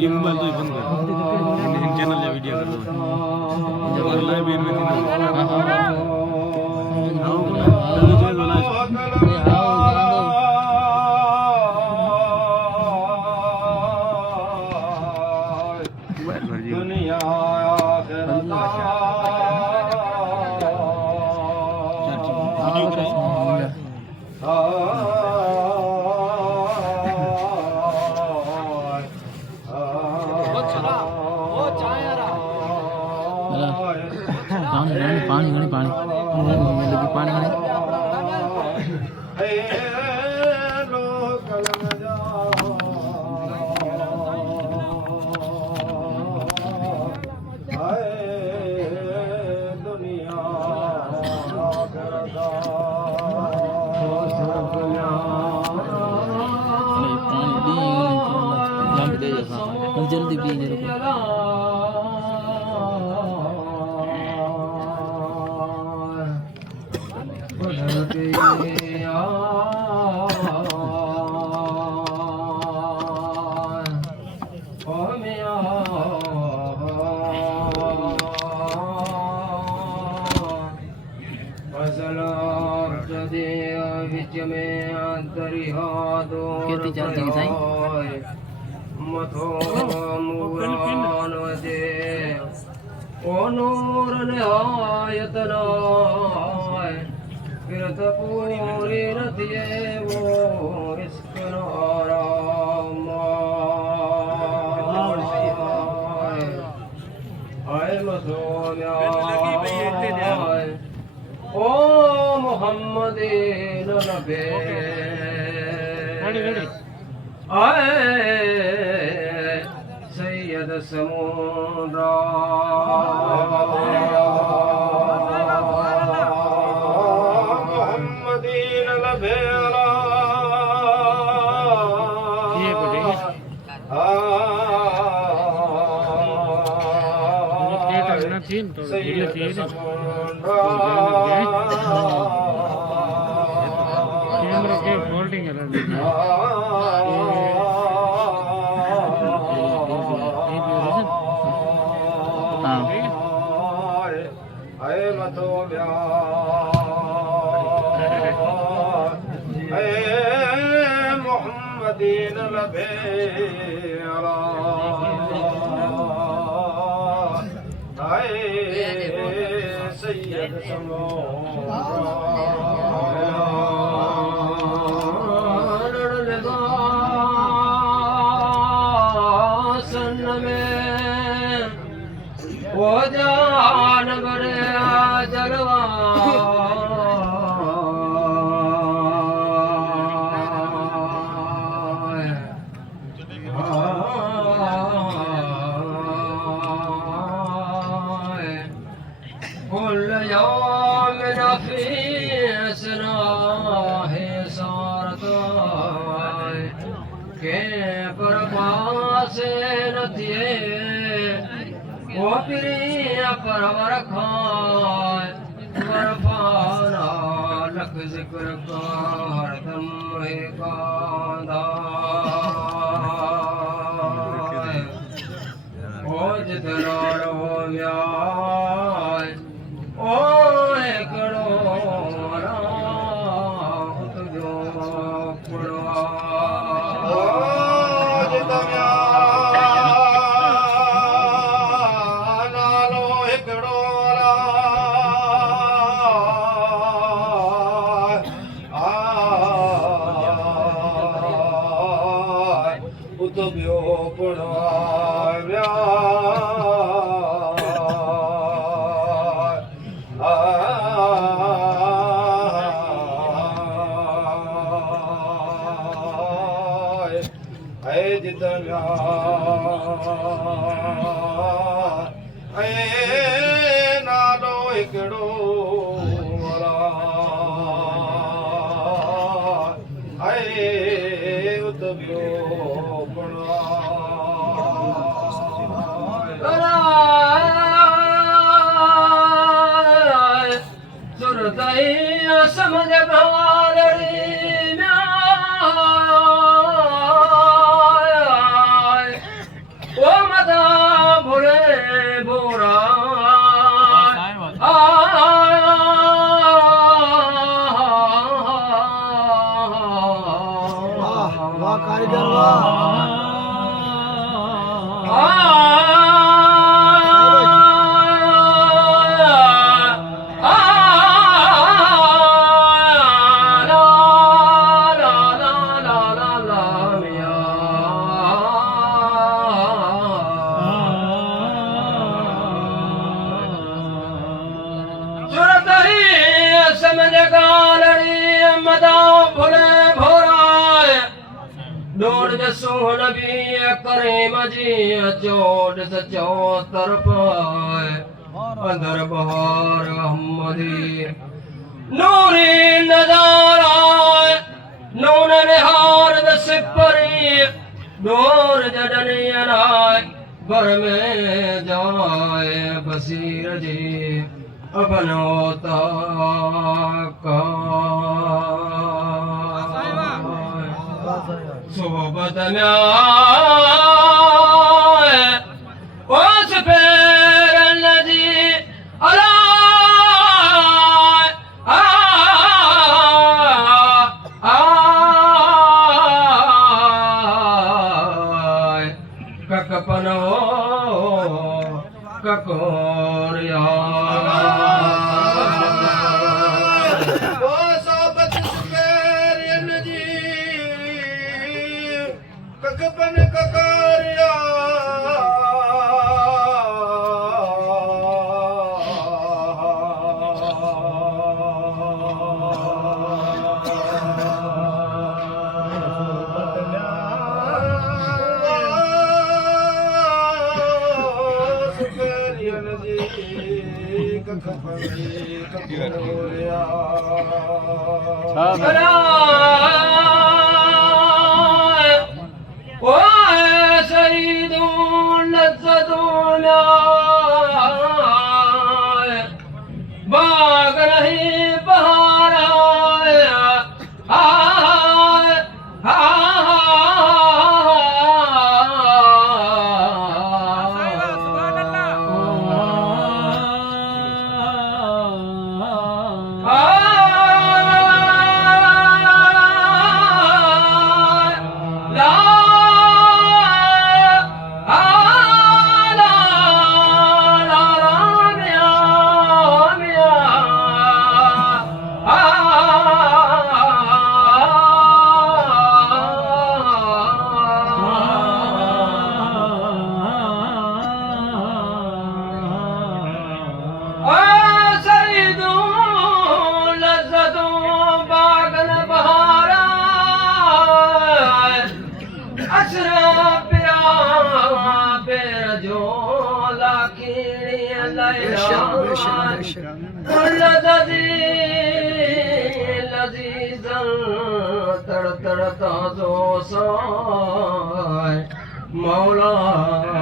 ये मोबाइल तो बंद कर चैनल या वीडियो कर दो लाइव में पानी पानी पानी पानी जल्दी भी कितनी चलती है साईं नूर नहायतना किरत पूरी रतिये वो इश्क नाराम आए मसोम्या ओ मोहम्मद नबी आए सैयद समुद्रा मोहम्मदीन लबेरा सैयद समुद्रा कैमरा के फोल्डिंग है मोहम्मदीन लबेरा सैयद सन में वो जानवर जलवा के परमासे नथिए वो प्रिया परवर खाए परफाना लख जिक्र का हरदम है कांदा ओ जितना रो म्याय ओ एकड़ो जितना ऐ नालो हिकिड़ो ऐ उतबियो समझ गालड़ी ओ मदा भुरे बोरा वाह कारीगर वाह समझ गालड़ी मदा भुले भोराए डोड़ जसो नबी करीम जी चोट सचो तरफ अंदर बहार अहमदी नूरी नजारा नून निहार दसिपरी डोर जडनी अनाय घर में जाए बसीर जी अपनोता का सोबत में उस फेर नजी अला ककपनो ककोरिया ककपन ककारिया बाग नहीं बहारा मौला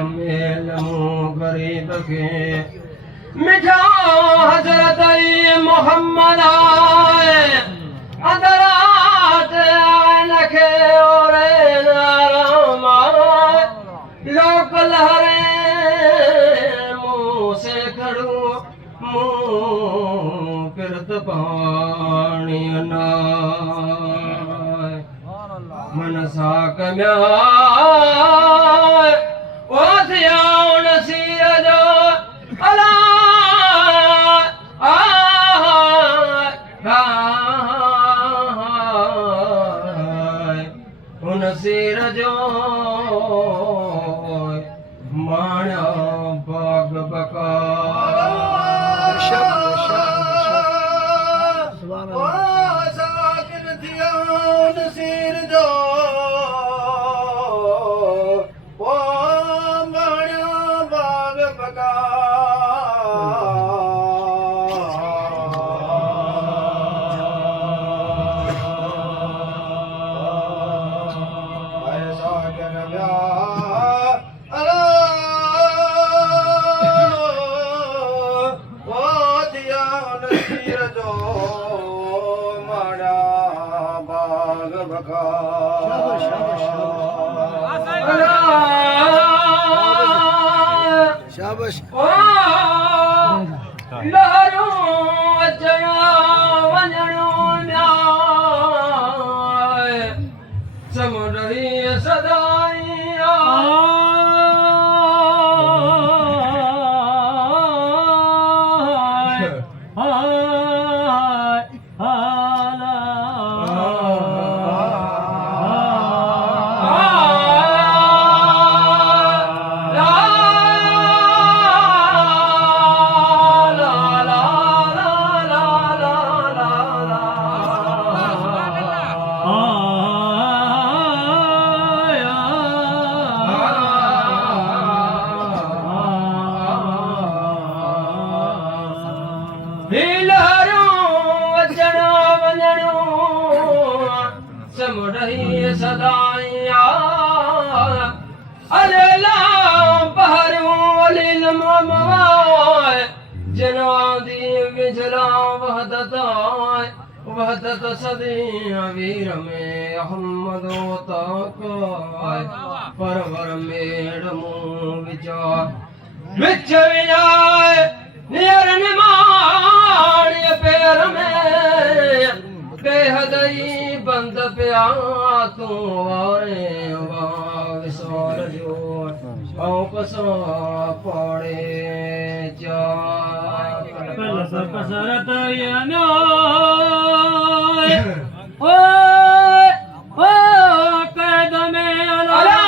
मेल गरीब के मिठा हजरत मोहम्मद आए अदरात नखे और लोक लहरे मुँह से करूं मुँह फिरत पानी ना मनसा कम्या सिर जो माणा बाग बका साकिन थिया सिर जो शाबाश लहरों अचणो वञणो न्याय समुंडी सदाई सदाइया अलेला बहरू अलील ममवाय जनादी विजला वहदत सदिया वीर में अहमदो तकाय परवर मेड़ मुँह विचार विच विजाय नियर निमाण पैर में बेहदई बंद प्या तू वारे विसर जो औपसा पड़े जा कसरत ओ कैद में अला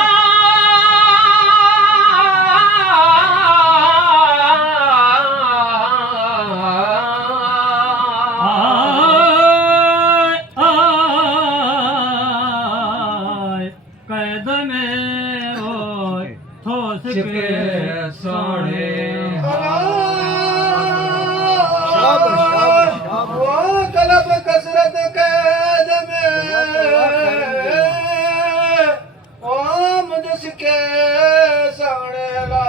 सोने वो कलब कसरत कैद में ओ मुझसे साणे ला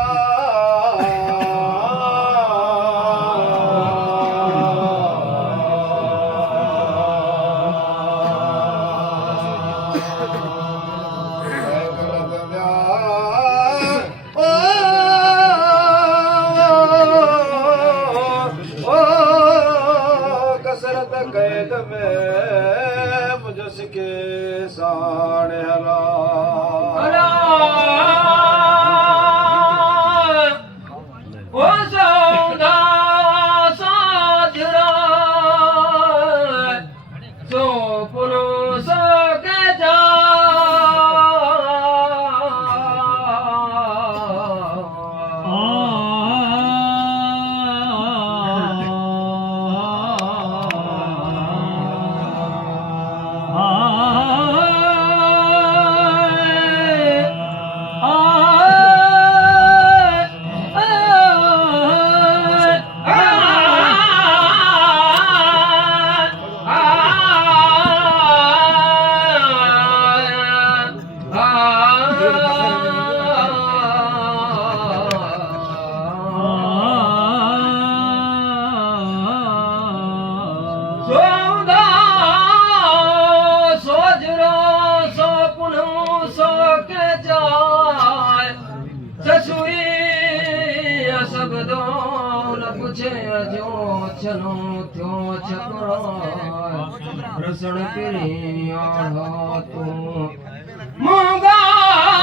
कैद में मुझसे साणे हला ओ सौदा साजरा सो पुरुष के जा चलो थियो छकरा रसण पिरी आढ़ा तू मुंगारो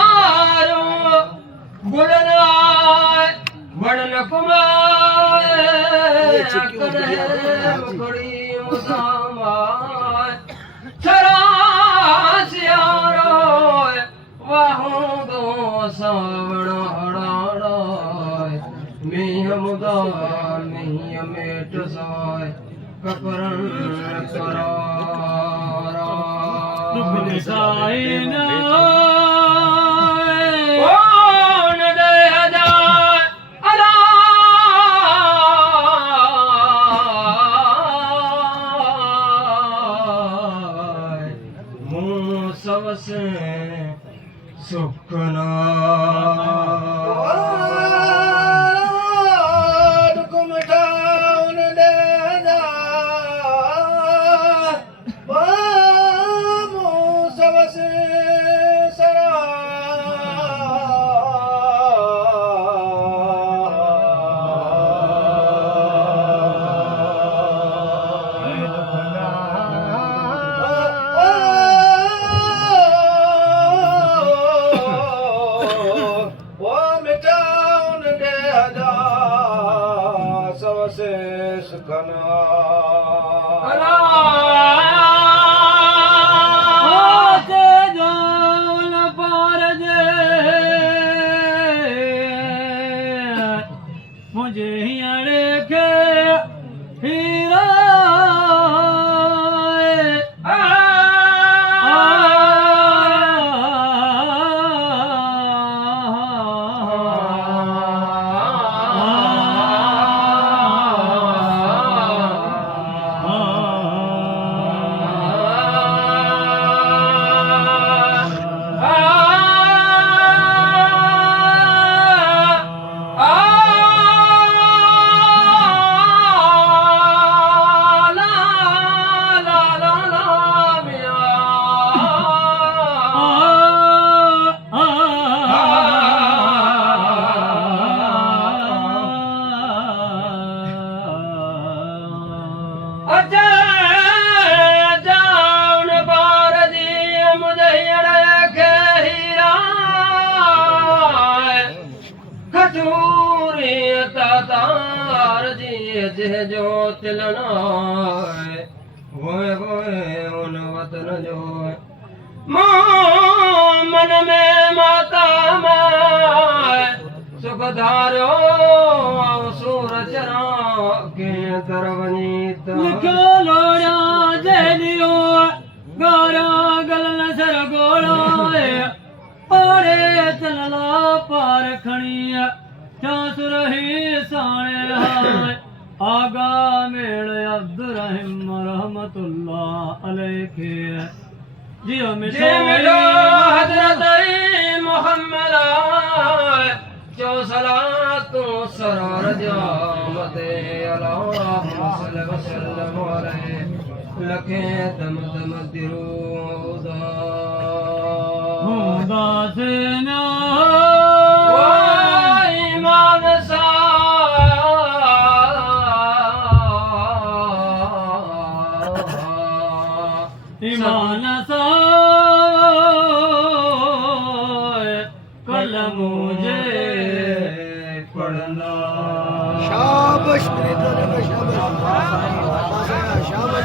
गुलनाय वणन कुमार मुखड़ी मुसामाय छरासियारो वाहू दो सावण हड़ाड़ाय मिह मुदा मिह मेट साय कपरन करारा दुख साइन कौन दे जाए अला मुँह सबसे सुखना मुझे हींअर खे हीरा जो तिलना गोए उन वतन जो मन में माता माए सुख धारो सूर चरा के तरवनीत लिखो लोड़ा जलियो गारा गलन सर गोड़ाए ओरे चलला पार खणिया चासुर ही साणे हाय आगा मेल अब्दुर्रहीम रहमतुल्लाह अलैहि जियो मिलो हजरत मोहम्मद जो सलातो सरार जामते अल्लाहुम्मा सल्लि वसल्लम अलैहि लखे दम दम दिरूदा हुदा से ना ईमान सा कल मुझे पढ़ना शाबाश मेरे